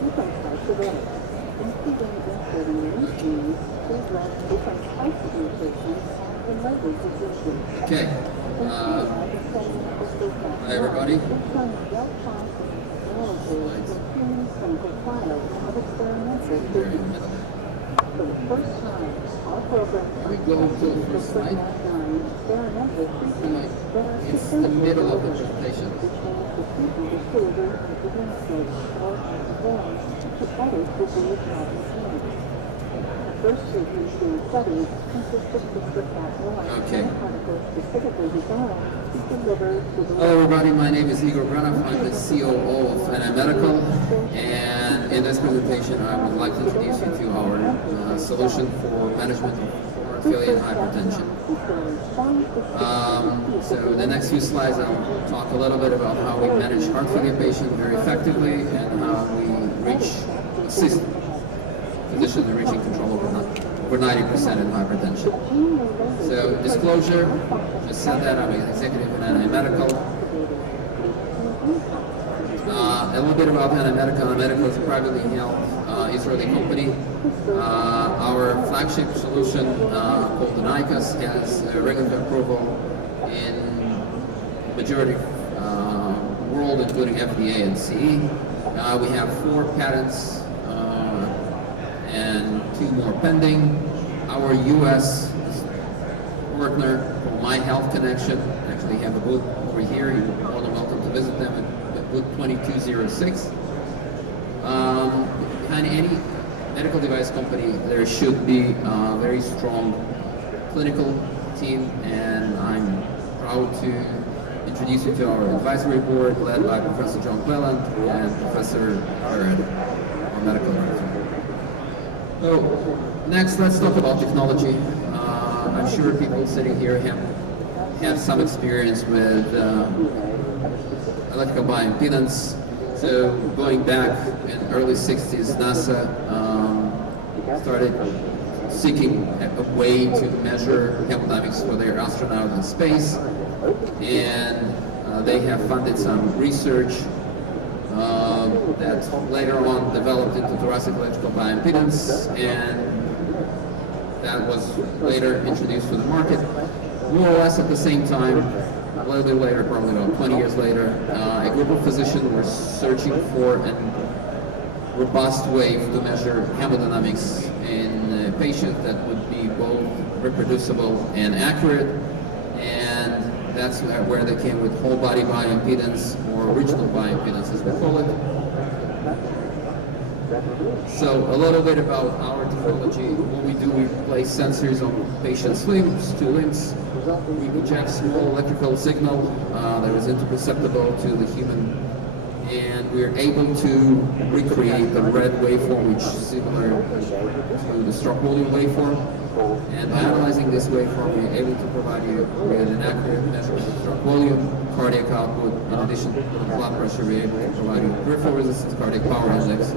different types of edits, including inserting any genes to address different types of mutations in later diseases. Okay. Hi everybody. Clinical trials of experimental treatments. For the first time, our program We go to the first slide. experimental treatments that are It's the middle of the presentation. to change the treatment disorder and administrate or forms to others with disease. The first treatment being studied consists of CRISPR-Cas9 Okay. particles specifically designed to deliver to the Hello everybody, my name is Igor Branov. I'm the COO of NI Medical, and in this presentation I would like to introduce you to our solution for management of heart failure and hypertension. So in the next few slides I'll talk a little bit about how we manage heart failure patients very effectively and how we assist physicians in reaching control over 90% in hypertension. So disclosure, just said that I'm an executive in NI Medical. A little bit about NI Medical. NI Medical is a privately held Israeli company. Our flagship solution called the NICAS has regulatory approval in majority of world, including FDA and CE. We have 4 patents and 2 more pending. Our U.S. partner, My Health Connection, actually have a booth over here. You're more than welcome to visit them at booth 2206. Behind any medical device company, there should be a very strong clinical team, and I'm proud to introduce you to our advisory board led by Professor John Cleland and Professor Jared, our medical director. So next, let's talk about technology. I'm sure people sitting here have some experience with electrical bioimpedance. So going back in early 60s, NASA started seeking a way to measure hemodynamics for their astronauts in space, and they have funded some research that later on developed into thoracic electrical bioimpedance, and that was later introduced to the market. More or less at the same time, a little bit later, probably about 20 years later, a group of physicians were searching for a robust way to measure hemodynamics in patients that would be both reproducible and accurate, and that's where they came with whole body bioimpedance, or original bioimpedance as we call it. So a little bit about our technology. What we do, we place sensors on patients' limbs, 2 limbs. We project small electrical signal that is imperceptible to the human, and we're able to recreate the red waveform, which is similar to the stroke volume waveform. And by analyzing this waveform, we're able to provide you with an accurate measurement of stroke volume, cardiac output. In addition to the blood pressure, we're able to provide you peripheral resistance, cardiac power index,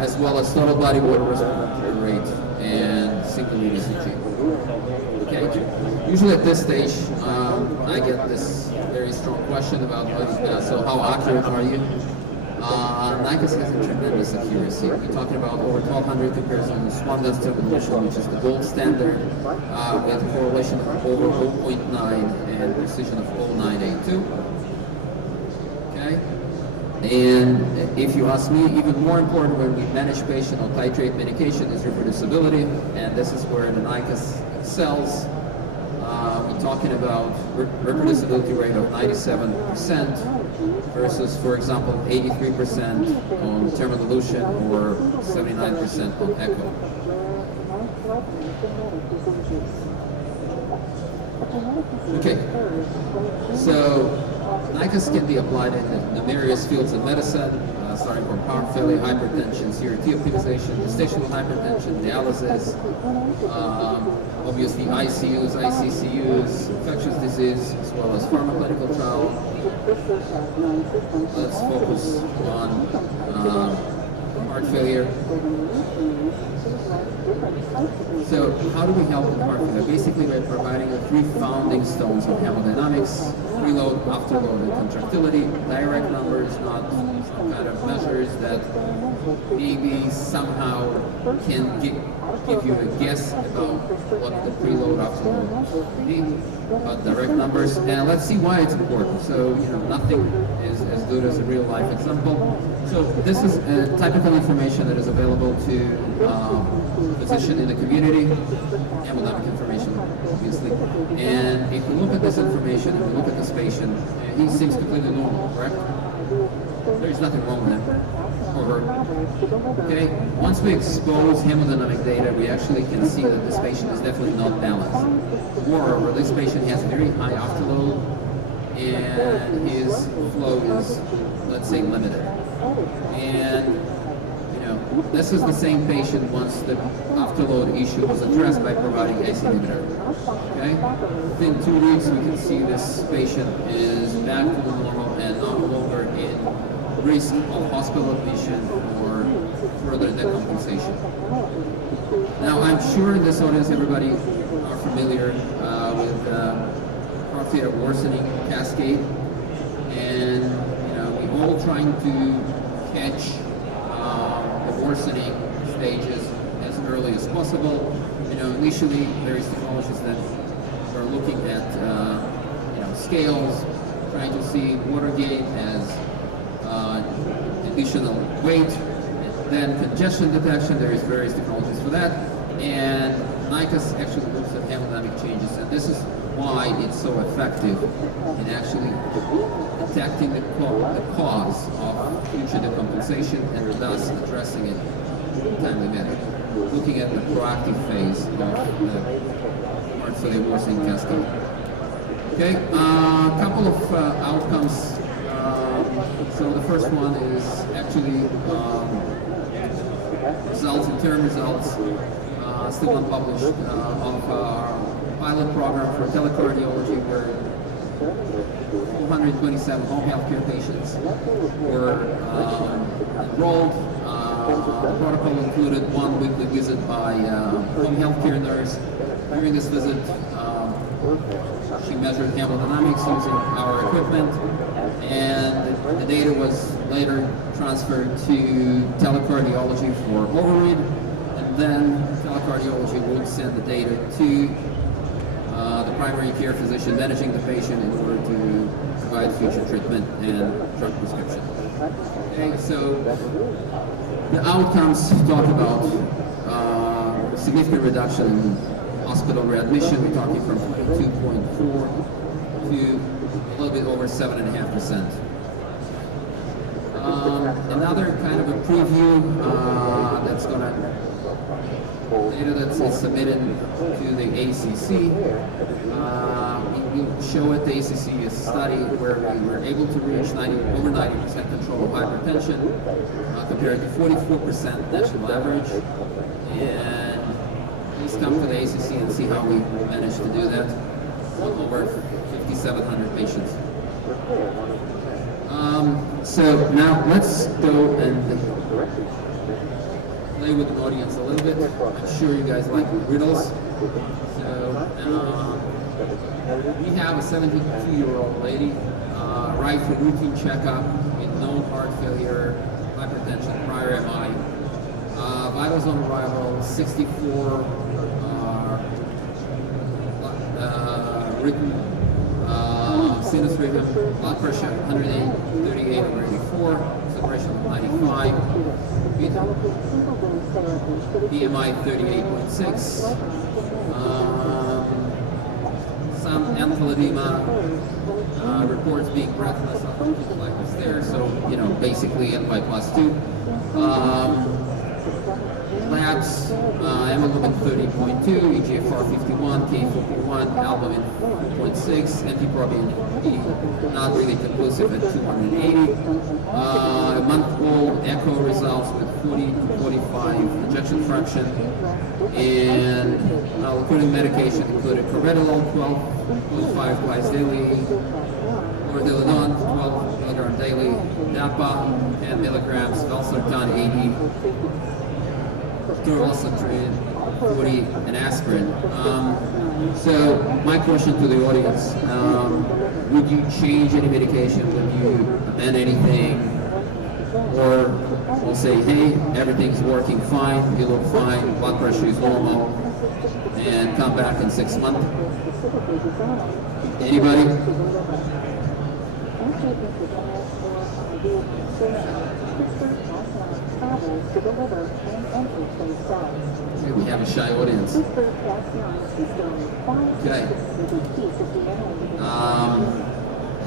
as well as total body water respiratory rate and single unit ECG. Okay. Usually at this stage, I get this very strong question about so how accurate are you? NICAS has a tremendous accuracy. We're talking about over 1,200 comparisons, one-dose termination, which is the gold standard, with a correlation of over 0.9 and precision of 0.982. Okay? And if you ask me, even more important when we manage patient or titrate medication is reproducibility, and this is where the NICAS excels. We're talking about reproducibility rate of 97% versus, for example, 83% on terminal dilution or 79% on echo. Okay, so NICAS can be applied in the various fields of medicine, starting from heart failure, hypertension, CRT optimization, gestational hypertension, dialysis, obviously ICUs, ICCUs, infectious disease, as well as pharmacological trial. Let's focus on heart failure. So how do we help in heart failure? Basically, we're providing the 3 founding stones of hemodynamics: preload, afterload, and contractility. Direct numbers, not some kind of measures that maybe somehow can give you a guess about what the preload afterload will be, direct numbers. And let's see why it's important. So, nothing is as good as a real life example. So this is typical information that is available to physician in the community, hemodynamic information, obviously. And if we look at this information and we look at this patient, he seems completely normal, correct? There's nothing wrong with him or her. Okay? Once we expose hemodynamic data, we actually can see that this patient is definitely not balanced. Moreover, this patient has very high afterload and his flow is, let's say, limited. And this is the same patient once the afterload issue was addressed by providing ACE inhibitor. Okay? Within 2 weeks, we can see this patient is back to normal and no longer in risk of hospital admission or further decompensation. Now, I'm sure in this audience, everybody are familiar with heart failure worsening cascade, and we're all trying to catch the worsening stages as early as possible. Initially, various technologies that are looking at scales, trying to see water gain as additional weight, then congestion detection. There is various technologies for that, and NICAS actually looks at hemodynamic changes, and this is why it's so effective in actually detecting the cause of future decompensation and thus addressing it in a timely manner, looking at the proactive phase of the heart failure worsening cascade. Okay, a couple of outcomes. So the first one is actually results, interim results, still unpublished, of our pilot program for telecardiology, where 427 home healthcare patients were enrolled. The protocol included 1 weekly visit by home healthcare nurse. During this visit, she measured hemodynamics using our equipment, and the data was later transferred to telecardiology for overread, and then telecardiology would send the data to the primary care physician managing the patient in order to provide future treatment and drug prescription. Okay, so the outcomes talk about significant reduction in hospital readmission. We're talking from 22.4 to a little bit over 7.5%. Another kind of a preview that's going to data that's submitted to the ACC. We will show at the ACC a study where we were able to reach over 90% control of hypertension compared to 44% national average. And please come to the ACC and see how we managed to do that on over 5,700 patients. So now let's go and play with the audience a little bit. I'm sure you guys like riddles. So we have a 72-year-old lady, right for routine checkup with known heart failure, hypertension, prior MI. Vitals on arrival, 64, written sinus rhythm, blood pressure 108, 38 over 84, saturation 95, BMI 38.6, some ankle edema, reports being breathless like this there, so basically NY +2. Labs, hemoglobin 30.2, eGFR 51, K41, albumin 4.6, NT-proBNP not really conclusive at 280. Month-old echo results with 40 to 45 ejection fraction, and including medication included provedolol 12.5 twice daily, Ordiladon 12 milligram daily, DAPA 10 milligrams, valsartan 80. Durvalsatrin, 40, and aspirin. So my question to the audience, would you change any medication? Would you amend anything? Or will say, hey, everything's working fine, you look fine, blood pressure is normal, and come back in 6 months. Anybody? Okay, we have a shy audience. Okay.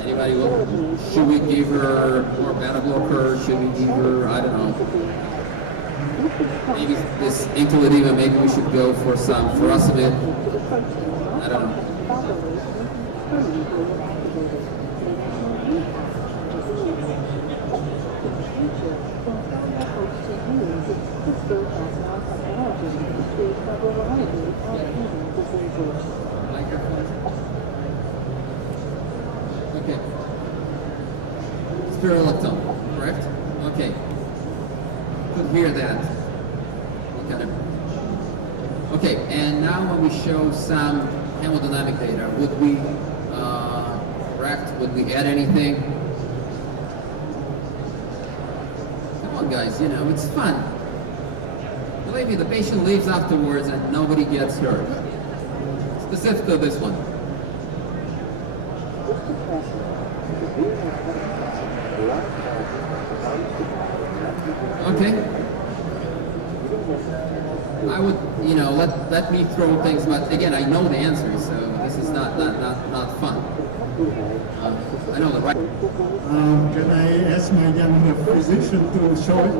Anybody? Should we give her more beta blocker? Should we give her, I don't know. Maybe this included, maybe we should go for some furosemide. I don't know. Okay. Spironolactone, correct? Okay. Could hear that. Okay, and now when we show some hemodynamic data, would we correct? Would we add anything? Come on, guys, you know, it's fun. Believe me, the patient leaves afterwards and nobody gets hurt. Specific to this one. Okay. I would, you know, let me throw things, but again, I know the answer, so this is not fun. I know the right. Can I ask my young physician to show it?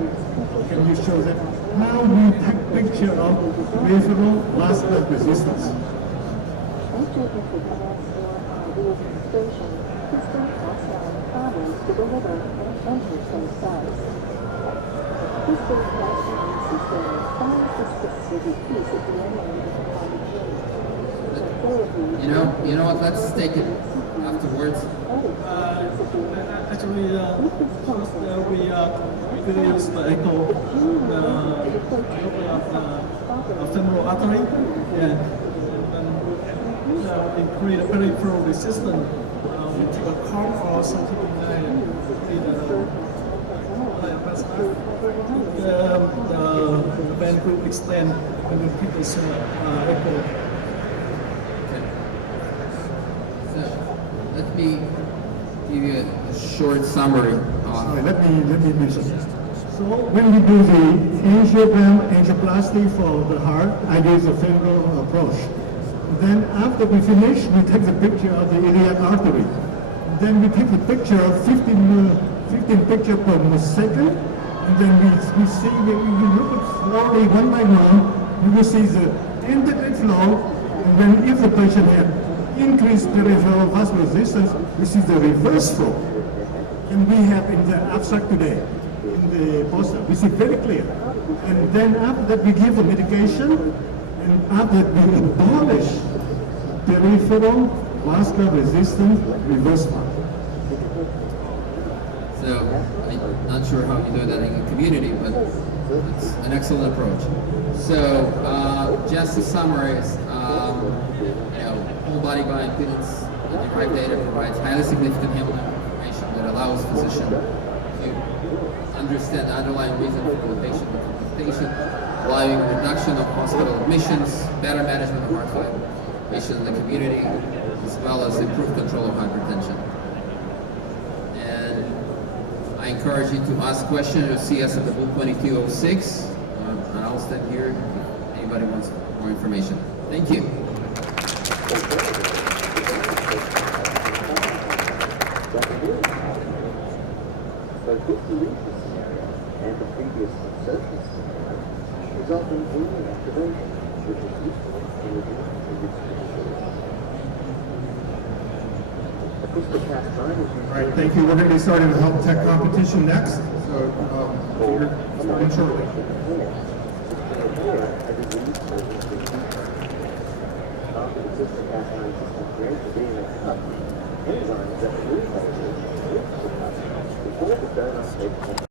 Can you show them how we take picture of peripheral vascular resistance? You know what? Let's take it afterwards. Actually, first we could use the echo of the femoral artery and increase the peripheral resistance. We take a curve or something like that. The band group extend when we put this echo. Let me give you a short summary. Sorry, let me mention. So when we do the angiogram angioplasty for the heart, I use the femoral approach. Then after we finish, we take the picture of the iliac artery. Then we take the picture of 15 pictures per second. And then we see, when we look at slowly one by one, you will see the integrate flow. And then if the patient had increased peripheral vascular resistance, we see the reverse flow. And we have in the abstract today, in the poster, we see very clear. And then after that, we give the medication, and after that, we abolish peripheral vascular resistance reverse flow. So I'm not sure how you do that in the community, but it's an excellent approach. So just to summarize, you know, whole body bioimpedance derived data provides highly significant hemodynamic information that allows physician to understand the underlying reason for the patient, allowing reduction of hospital admissions, better management of heart failure patients in the community, as well as improved control of hypertension. And I encourage you to ask questions or see us at the booth 2206, and I'll stand here if anybody wants more information. Thank you. Both this deletion scenario and the previous insertion scenario result in volume activation, which is useful in reducing previous disorders. Acoustic cast 9 is used. All right, thank you. We're going to be starting the health tech competition next. So we're starting shortly. After the acoustic cast 9 system creates a DNA cut, enzymes that remove that before the donor takes